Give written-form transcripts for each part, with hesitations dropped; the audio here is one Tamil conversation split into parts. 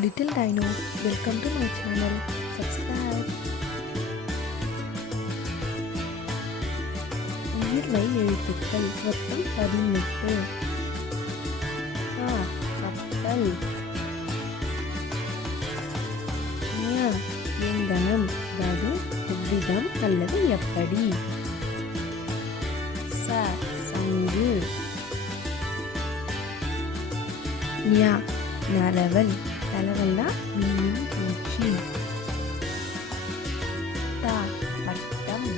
Little Dino, welcome to my channel. Subscribe. உயிர்மை எழுத்துக்கள் மொத்தம் 18. கப்பல். எங்கனம், அதாவது எவ்விதம் அல்லது எப்படி. சங்கு. நரவல், தலைவல்னா மீன் பூச்சி. பட்டம்.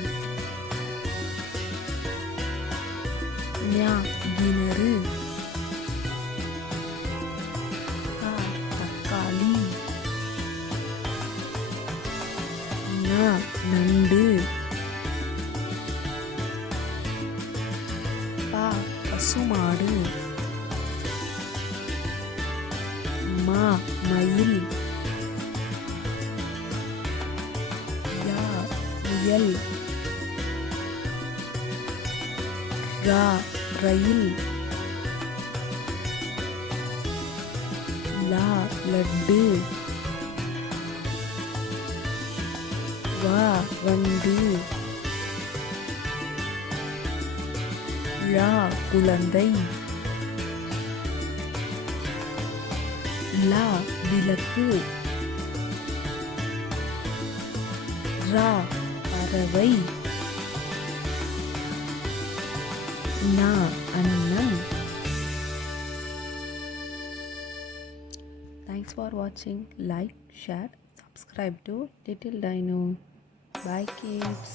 கிணறு. தக்காளி. நண்டு. பசுமாடு. மயில். முயல். ரயில். லட்டு. வண்டு. குழந்தை. விளக்கு. பறவை. அன்னம். Thanks for watching. Like, share, subscribe to Little Dino. Bye kids.